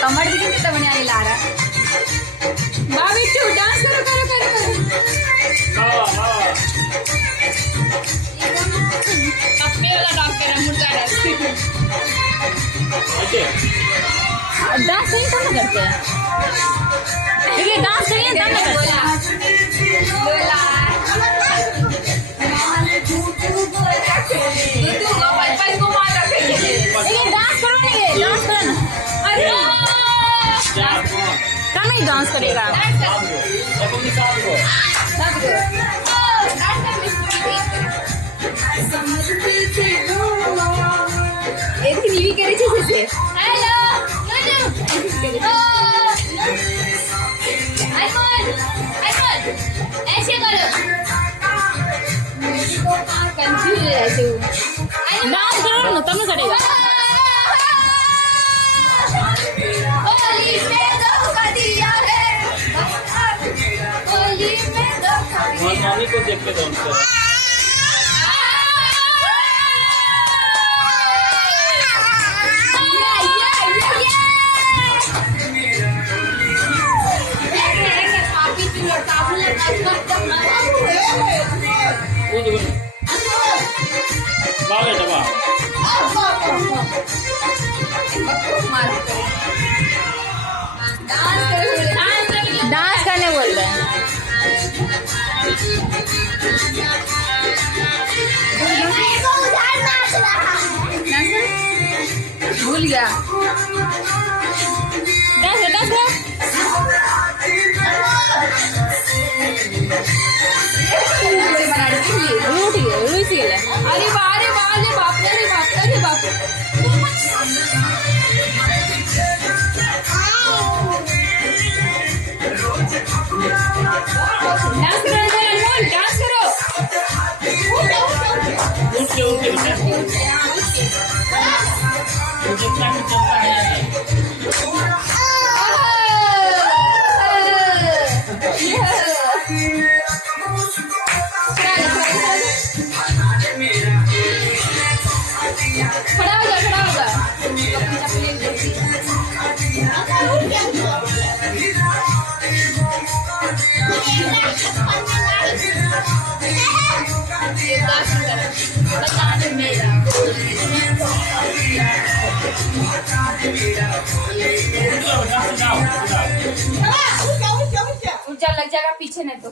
कमर दिखे कितना बने आई लारा बाबी टू डांस करो करो करो करो कप्पे वाला डांस कर रहा मुर्गा डांस डांस नहीं करना करते हैं ये डांस करिए तब ना करते हैं बोला को मार रखे ये डांस करो नहीं ये डांस करो ना अरे कम ही डांस करेगा एक टीवी करे छे से हेलो आईफोन आईफोन ऐसे करो कंफ्यूज है ऐसे डांस करो ना तब ना करेगा मौसमी को देख के डांस करो डांस करने बोल रहे हैं भूल गया डांस डांस अरे बाप रे बाप रे बाप रे बाप रे बाप डांस करो अनमोल डांस करो खड़ा हो जा ऊंचा लग जाएगा पीछे नहीं तो